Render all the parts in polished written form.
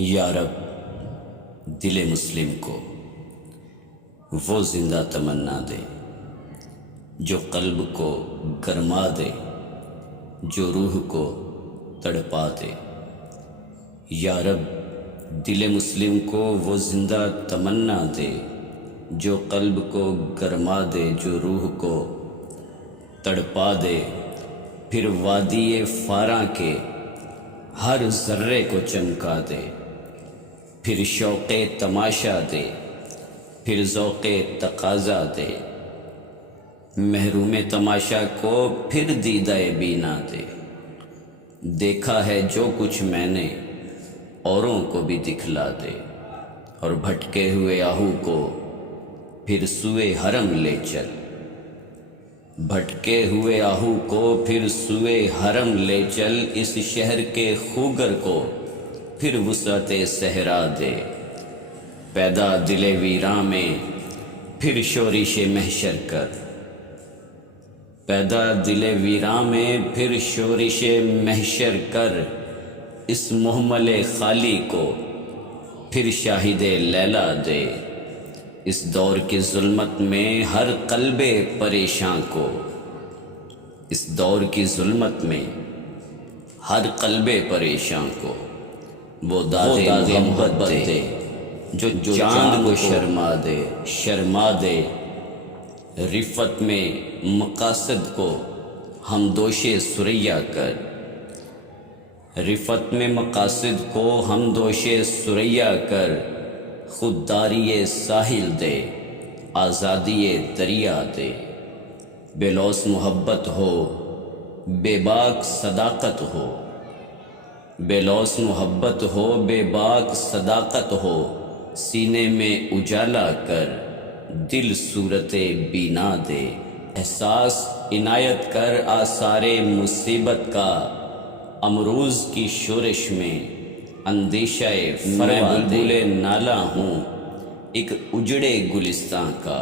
یا رب دل مسلم کو وہ زندہ تمنا دے جو قلب کو گرما دے، جو روح کو تڑپا دے۔ یا رب دل مسلم کو وہ زندہ تمنا دے جو قلب کو گرما دے، جو روح کو تڑپا دے۔ پھر وادی فاراں کے ہر ذرے کو چمکا دے، پھر شوق تماشا دے، پھر ذوق تقاضا دے۔ محروم تماشا کو پھر دیدہ بینا دے۔ دیکھا ہے جو کچھ میں نے اوروں کو بھی دکھلا دے، اور بھٹکے ہوئے آہو کو پھر سوئے حرم لے چل۔ بھٹکے ہوئے آہو کو پھر سوئے حرم لے چل، اس شہر کے خوگر کو پھر وسعت صحرا دے۔ پیدا دل ویراں میں پھر شورش محشر کر، پیدا دل ویراں میں پھر شورش محشر کر۔ اس محمل خالی کو پھر شاہد لیلا دے، اس دور کی ظلمت میں ہر قلب پریشاں کو، اس دور کی ظلمت میں ہر قلب پریشاں کو وہ داد محبت دے جو چاند کو شرما دے۔ رفت میں مقاصد کو ہم دوش ثریا کر، رفت میں مقاصد کو ہم دوش ثریا کر۔ خودداری ساحل دے، آزادی دریا دے۔ بے لوث محبت ہو، بے باک صداقت ہو، بے لوث محبت ہو، بے باک صداقت ہو۔ سینے میں اجالا کر دل صورت بینا دے، احساس عنایت کر آثار مصیبت کا۔ امروز کی شورش میں اندیشہ میں بلبل نالا ہوں ایک اجڑے گلستاں کا،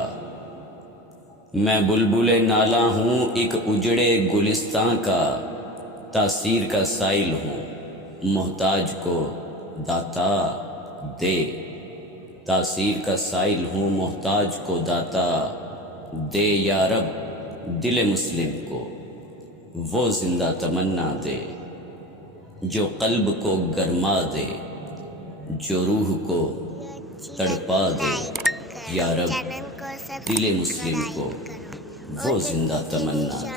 میں بلبل نالا ہوں ایک اجڑے گلستاں کا۔ تاثیر کا سائل ہوں محتاج کو داتا دے، تاثیر کا سائل ہوں محتاج کو داتا دے۔ یا رب دل مسلم کو وہ زندہ تمنا دے جو قلب کو گرما دے، جو روح کو تڑپا دے۔ یا رب دل مسلم کو وہ زندہ تمنا دے۔